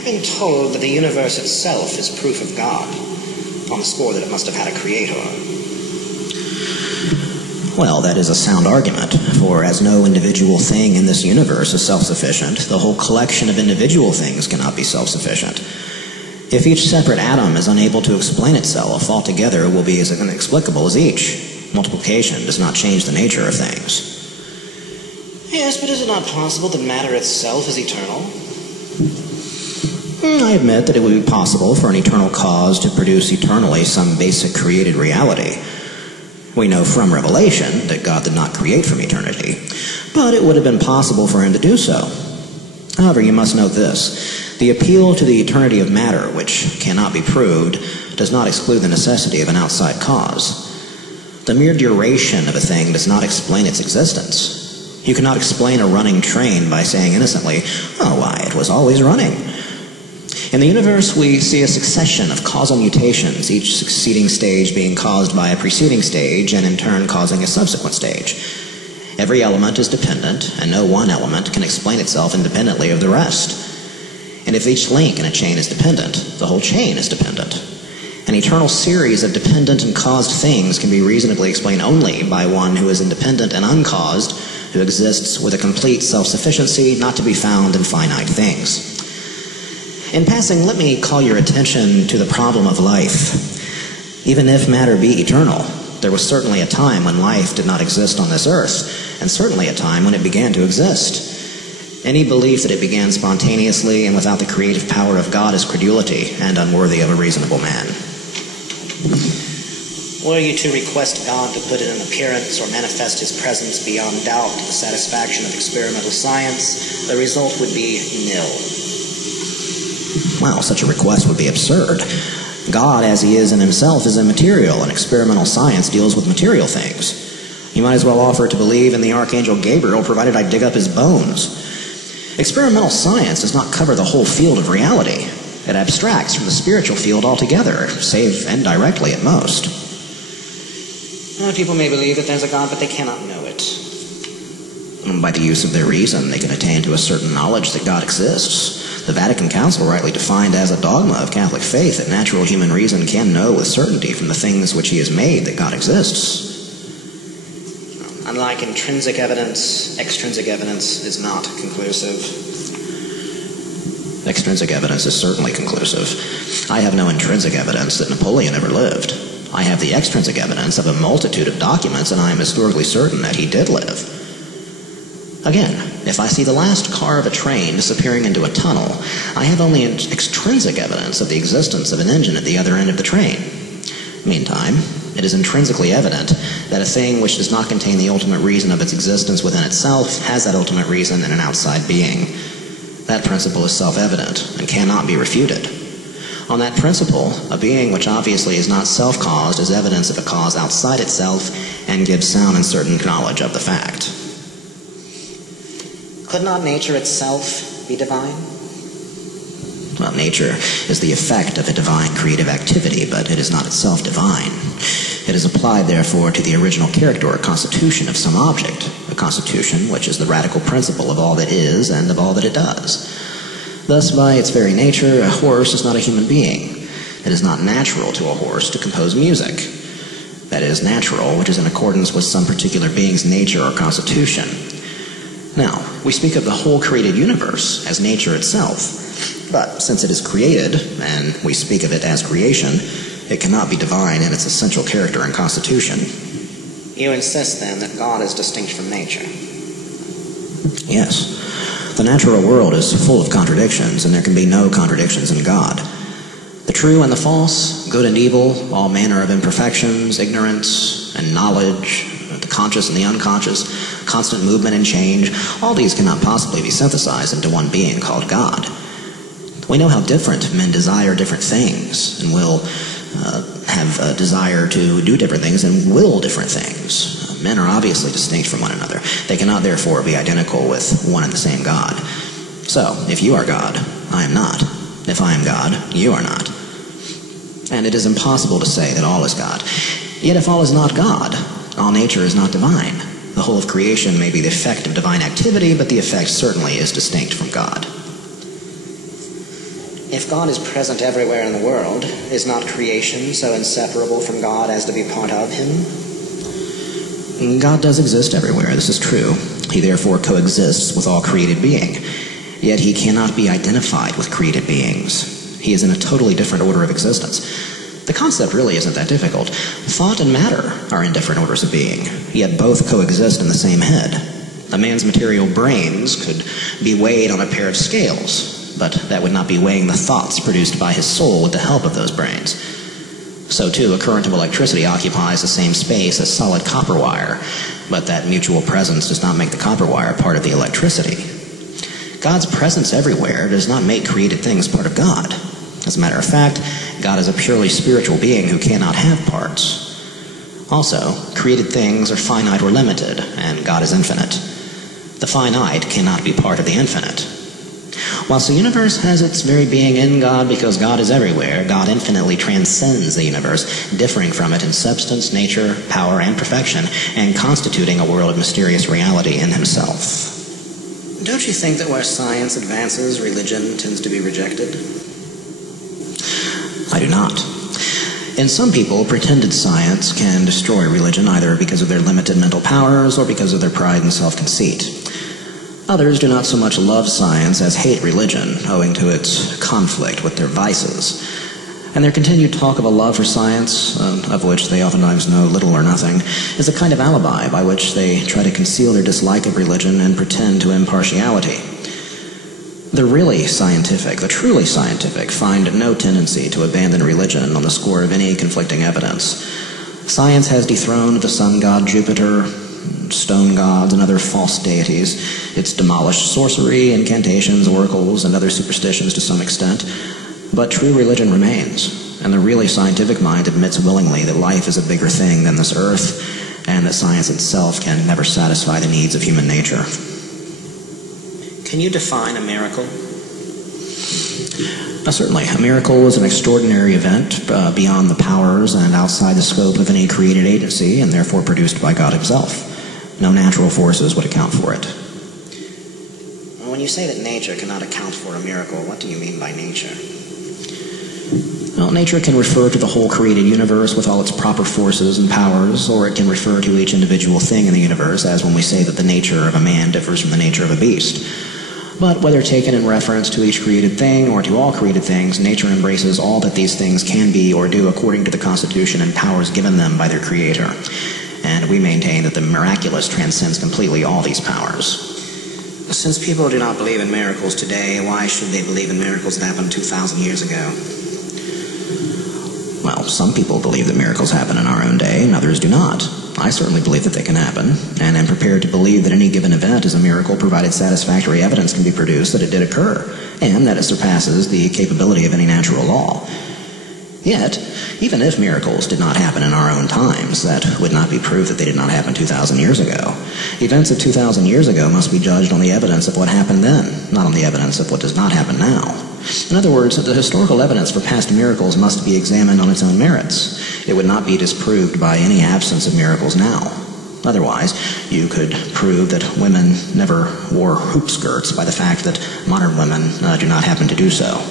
I've been told that the universe itself is proof of God, on the score that it must have had a creator. Well, that is a sound argument, for as no individual thing in this universe is self-sufficient, the whole collection of individual things cannot be self-sufficient. If each separate atom is unable to explain itself, altogether it will be as inexplicable as each. Multiplication does not change the nature of things. Yes, but is it not possible that matter itself is eternal? I admit that it would be possible for an eternal cause to produce eternally some basic created reality. We know from Revelation that God did not create from eternity, but it would have been possible for him to do so. However, you must note this. The appeal to the eternity of matter, which cannot be proved, does not exclude the necessity of an outside cause. The mere duration of a thing does not explain its existence. You cannot explain a running train by saying innocently, "Oh, why, it was always running." In the universe, we see a succession of causal mutations, each succeeding stage being caused by a preceding stage and in turn causing a subsequent stage. Every element is dependent, and no one element can explain itself independently of the rest. And if each link in a chain is dependent, the whole chain is dependent. An eternal series of dependent and caused things can be reasonably explained only by one who is independent and uncaused, who exists with a complete self-sufficiency not to be found in finite things. In passing, let me call your attention to the problem of life. Even if matter be eternal, there was certainly a time when life did not exist on this earth, and certainly a time when it began to exist. Any belief that it began spontaneously and without the creative power of God is credulity and unworthy of a reasonable man. Were you to request God to put in an appearance or manifest his presence beyond doubt to the satisfaction of experimental science, the result would be nil. Well, such a request would be absurd. God, as he is in himself, is immaterial, and experimental science deals with material things. You might as well offer to believe in the Archangel Gabriel, provided I dig up his bones. Experimental science does not cover the whole field of reality. It abstracts from the spiritual field altogether, save indirectly at most. People may believe that there's a God, but they cannot know it. By the use of their reason, they can attain to a certain knowledge that God exists. The Vatican Council rightly defined as a dogma of Catholic faith that natural human reason can know with certainty from the things which he has made that God exists. Unlike intrinsic evidence, extrinsic evidence is not conclusive. Extrinsic evidence is certainly conclusive. I have no intrinsic evidence that Napoleon ever lived. I have the extrinsic evidence of a multitude of documents, and I am historically certain that he did live. Again, if I see the last car of a train disappearing into a tunnel, I have only extrinsic evidence of the existence of an engine at the other end of the train. Meantime, it is intrinsically evident that a thing which does not contain the ultimate reason of its existence within itself has that ultimate reason in an outside being. That principle is self-evident and cannot be refuted. On that principle, a being which obviously is not self-caused is evidence of a cause outside itself and gives sound and certain knowledge of the fact. Could not nature itself be divine? Well, nature is the effect of a divine creative activity, but it is not itself divine. It is applied, therefore, to the original character or constitution of some object, a constitution which is the radical principle of all that is and of all that it does. Thus, by its very nature, a horse is not a human being. It is not natural to a horse to compose music. That is natural, which is in accordance with some particular being's nature or constitution. Now, we speak of the whole created universe as nature itself, but since it is created, and we speak of it as creation, it cannot be divine in its essential character and constitution. You insist, then, that God is distinct from nature? Yes. The natural world is full of contradictions, and there can be no contradictions in God. The true and the false, good and evil, all manner of imperfections, ignorance and knowledge, the conscious and the unconscious, constant movement and change, all these cannot possibly be synthesized into one being called God. We know how different men desire different things, and will have a desire to do different things and will different things. Men are obviously distinct from one another. They cannot therefore be identical with one and the same God. So, if you are God, I am not. If I am God, you are not. And it is impossible to say that all is God. Yet if all is not God, all nature is not divine. The whole of creation may be the effect of divine activity, but the effect certainly is distinct from God. If God is present everywhere in the world, is not creation so inseparable from God as to be part of him? God does exist everywhere, this is true. He therefore coexists with all created being. Yet he cannot be identified with created beings. He is in a totally different order of existence. The concept really isn't that difficult. Thought and matter are in different orders of being, yet both coexist in the same head. A man's material brains could be weighed on a pair of scales, but that would not be weighing the thoughts produced by his soul with the help of those brains. So too, a current of electricity occupies the same space as solid copper wire, but that mutual presence does not make the copper wire part of the electricity. God's presence everywhere does not make created things part of God. As a matter of fact, God is a purely spiritual being who cannot have parts. Also, created things are finite or limited, and God is infinite. The finite cannot be part of the infinite. Whilst the universe has its very being in God because God is everywhere, God infinitely transcends the universe, differing from it in substance, nature, power, and perfection, and constituting a world of mysterious reality in himself. Don't you think that where science advances, religion tends to be rejected? I do not. In some people, pretended science can destroy religion either because of their limited mental powers or because of their pride and self-conceit. Others do not so much love science as hate religion, owing to its conflict with their vices. And their continued talk of a love for science, of which they oftentimes know little or nothing, is a kind of alibi by which they try to conceal their dislike of religion and pretend to impartiality. The really scientific, the truly scientific, find no tendency to abandon religion on the score of any conflicting evidence. Science has dethroned the sun god Jupiter, stone gods, and other false deities. It's demolished sorcery, incantations, oracles, and other superstitions to some extent. But true religion remains, and the really scientific mind admits willingly that life is a bigger thing than this earth, and that science itself can never satisfy the needs of human nature. Can you define a miracle? Certainly. A miracle is an extraordinary event beyond the powers and outside the scope of any created agency, and therefore produced by God himself. No natural forces would account for it. When you say that nature cannot account for a miracle, what do you mean by nature? Well, nature can refer to the whole created universe with all its proper forces and powers, or it can refer to each individual thing in the universe, as when we say that the nature of a man differs from the nature of a beast. But whether taken in reference to each created thing or to all created things, nature embraces all that these things can be or do according to the constitution and powers given them by their creator. And we maintain that the miraculous transcends completely all these powers. Since people do not believe in miracles today, why should they believe in miracles that happened 2,000 years ago? Well, some people believe that miracles happen in our own day, and others do not. I certainly believe that they can happen, and am prepared to believe that any given event is a miracle provided satisfactory evidence can be produced that it did occur, and that it surpasses the capability of any natural law. Yet, even if miracles did not happen in our own times, that would not be proof that they did not happen 2,000 years ago. Events of 2,000 years ago must be judged on the evidence of what happened then, not on the evidence of what does not happen now. In other words, the historical evidence for past miracles must be examined on its own merits. It would not be disproved by any absence of miracles now. Otherwise, you could prove that women never wore hoop skirts by the fact that modern women do not happen to do so.